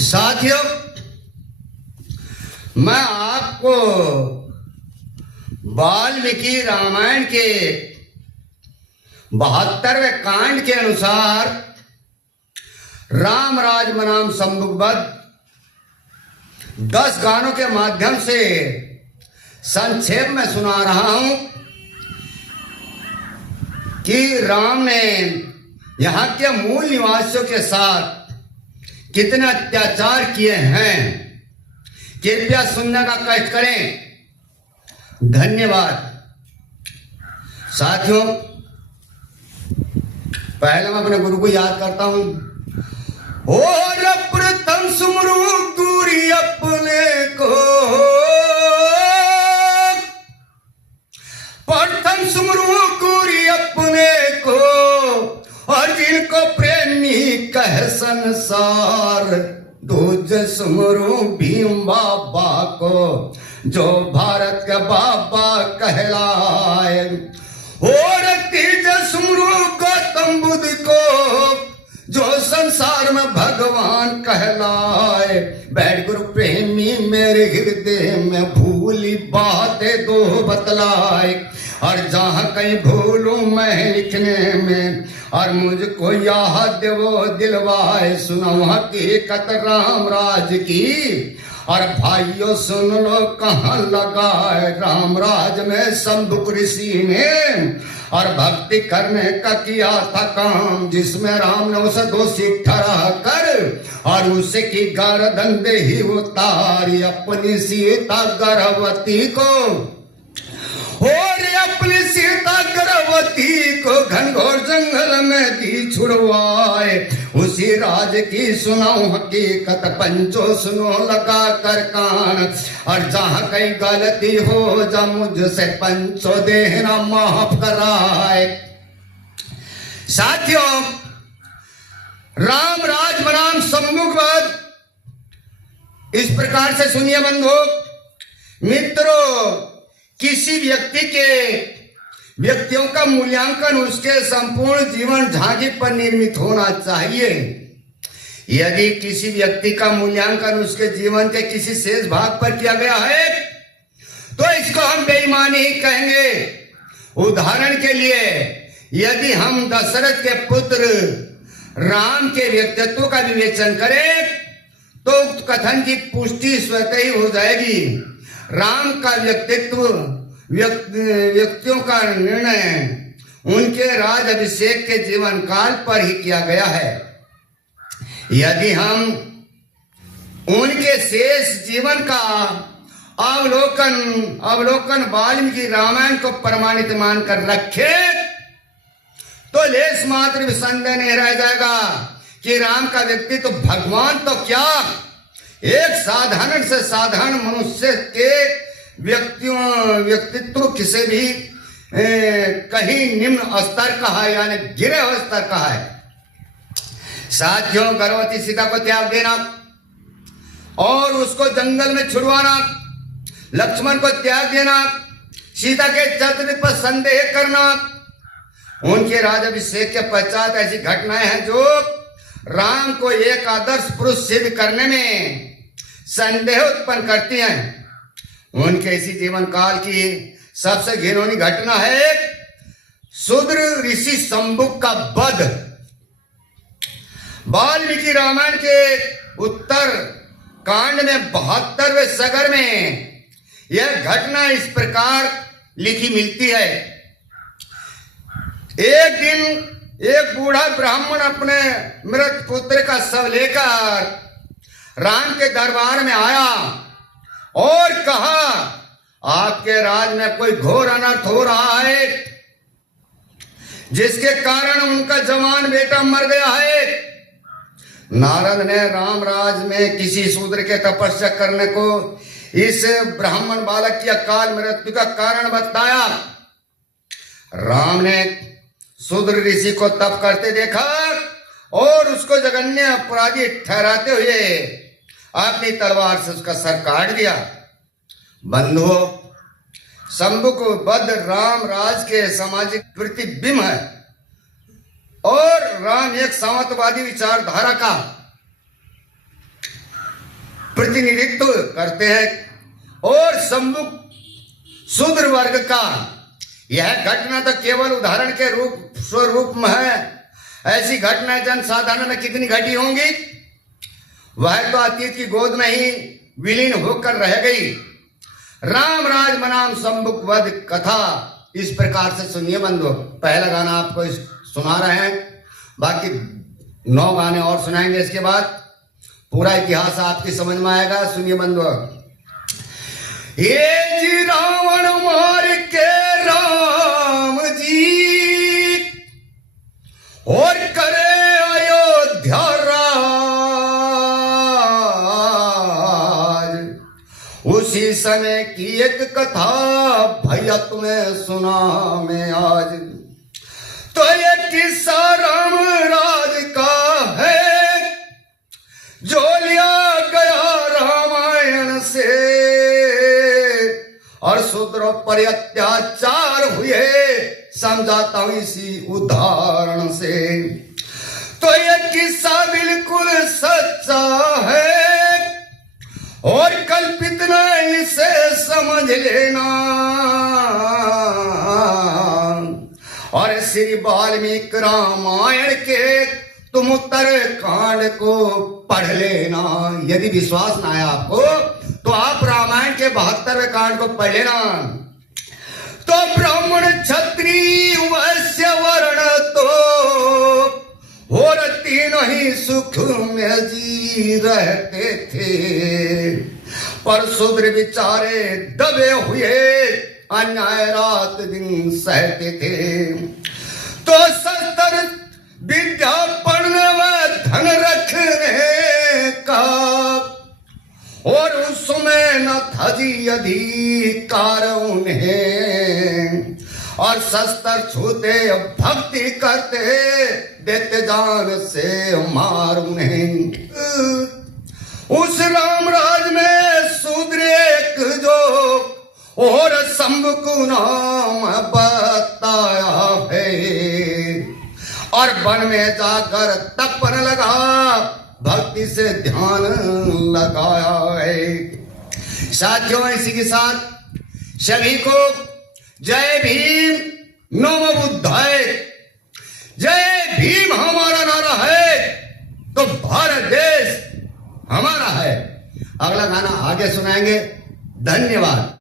साथियों, मैं आपको वाल्मीकि रामायण के 72वें कांड के अनुसार राम राज बनाम संबुकबद्ध 10 गानों के माध्यम से संक्षेप में सुना रहा हूं कि राम ने यहाँ के मूल निवासियों के साथ कितने अत्याचार किए हैं। कृपया सुनने का कष्ट करें। धन्यवाद। साथियों, पहले मैं अपने गुरु को याद करता हूं। और प्रथम सुमरु दूरी अपने को, प्रथम सुमरु दूरी अपने को, और जिनको प्रेमी कह संसार, दूज सुमरु भीम बाबा को, जो भारत के बाबा कहलाए। और तीज सुमरु गौतम बुद्ध को, जो संसार में भगवान कहलाए। बैठ गुरु प्रेमी मेरे हृदय में भूली बातें दो बतलाए, और जहां कहीं भूलूं मैं लिखने में, और मुझको याद वो दिलवाए। सुनाऊं हकीकत राम राज की, और भाइयों सुन लो कहाँ लगाए। राम राज में संबुक ऋषि ने और भक्ति करने का किया था काम, जिसमें राम ने उसे दोषी ठहरा कर और उसे की गर्दन दे ही उतारी। अपनी सीता गर्भवती को, और अपनी सीता गर्भवती को घनघोर जंगल में दी छुड़वाए। उसी राज की सुनाऊं हकीकत, पंचो सुनो लगा कर कान, और जहां कहीं गलती हो जा मुझसे पंचो देना माफ कराए। साथियों, राम राज बनाम संबुकबद्ध इस प्रकार से सुनिए बंधु मित्रों। किसी व्यक्तियों का मूल्यांकन उसके संपूर्ण जीवन झांकी पर निर्मित होना चाहिए। यदि किसी व्यक्ति का मूल्यांकन उसके जीवन के किसी शेष भाग पर किया गया है तो इसको हम बेईमानी ही कहेंगे। उदाहरण के लिए, यदि हम दशरथ के पुत्र राम के व्यक्तित्व का विवेचन करें तो कथन की पुष्टि स्वतः ही हो जाएगी। राम का व्यक्तियों का निर्णय उनके राज अभिषेक के जीवन काल पर ही किया गया है। यदि हम उनके शेष जीवन का अवलोकन वाल्मीकि रामायण को प्रमाणित मानकर रखे तो लेश मात्र भी संदेह नहीं रह जाएगा कि राम का व्यक्तित्व भगवान तो क्या, एक साधारण से साधारण मनुष्य के व्यक्तित्व किसे भी कहीं निम्न स्तर का है, यानी गिरे हुए स्तर का है। साथियों, गर्भवती सीता को त्याग देना और उसको जंगल में छुड़वाना, लक्ष्मण को त्याग देना, सीता के चरित्र पर संदेह करना, उनके राज्याभिषेक के पश्चात ऐसी घटनाएं हैं जो राम को एक आदर्श पुरुष सिद्ध करने में संदेह उत्पन्न करती हैं। उनके इसी जीवन काल की सबसे घिनौनी घटना है शूद्र ऋषि संबुक का वध। वाल्मीकि रामायण के उत्तर कांड में 72वें सगर में यह घटना इस प्रकार लिखी मिलती है। एक दिन एक बूढ़ा ब्राह्मण अपने मृत पुत्र का शव लेकर राम के दरबार में आया और कहा, आपके राज में कोई घोर अनर्थ हो रहा है, जिसके कारण उनका जवान बेटा मर गया है। नारद ने राम राज में किसी शूद्र के तपस्या करने को इस ब्राह्मण बालक की अकाल मृत्यु का कारण बताया। राम ने शूद्र ऋषि को तप करते देखा और उसको जघन्य अपराधी ठहराते हुए अपनी तलवार से उसका सर काट दिया। बंधुओं, संबुकबद्ध राम राज के सामाजिक प्रतिबिंब है और राम एक सामंतवादी विचारधारा का प्रतिनिधित्व करते हैं और सम्मुख शूद्र वर्ग का। यह घटना तो केवल उदाहरण के स्वरूप में है। ऐसी घटनाएं जनसाधारण में कितनी घटी होंगी, वह तो अतीत की गोद में ही विलीन होकर रह गई। राम राज बनाम सम्मुख वध कथा इस प्रकार से सुनिए बंधु। पहला गाना आपको सुना रहे हैं, बाकी 9 गाने और सुनाएंगे। इसके बाद पूरा इतिहास आपकी समझ में आएगा। सुनिए बंधु। ये जी रावण मार के राम जी और करे अयोध्या राज, उसी समय की एक कथा भैया तुम्हें सुना मैं आज। तो ये किस्सा राम राज का है जो लिया गया रामायण से, और शूद्रों पर अत्याचार हुए समझाता हूं इसी उदाहरण से। तो ये किस्सा बिल्कुल सच्चा है और कल्पित नहीं, इसे समझ लेना। और श्री वाल्मीकि रामायण के तुम उत्तर कांड को पढ़ लेना। यदि विश्वास ना आया आपको तो आप रामायण के 72वें कांड को पढ़ लेना। तो ब्राह्मण क्षत्रिय वैश्य वर्ण तो और तीनों ही सुख में जी रहते थे, पर शूद्र बेचारे दबे हुए अन्याय रात दिन सहते थे। तो शस्त्र विद्या पढ़ने व धन रखने का और उसमें न था जी अधिकार उन्हें, और शस्त्र छूते भक्ति करते देते जान से मार उन्हें। उस रामराज में शूद्र एक जो और सम्मुख नाम बताया है, और वन में जाकर तपन लगा भक्ति से ध्यान लगाया है। साथियों, इसी के साथ सभी को जय भीम नमो बुद्धाय। जय भीम हमारा नारा है तो भारत देश हमारा है। अगला गाना आगे सुनाएंगे। धन्यवाद।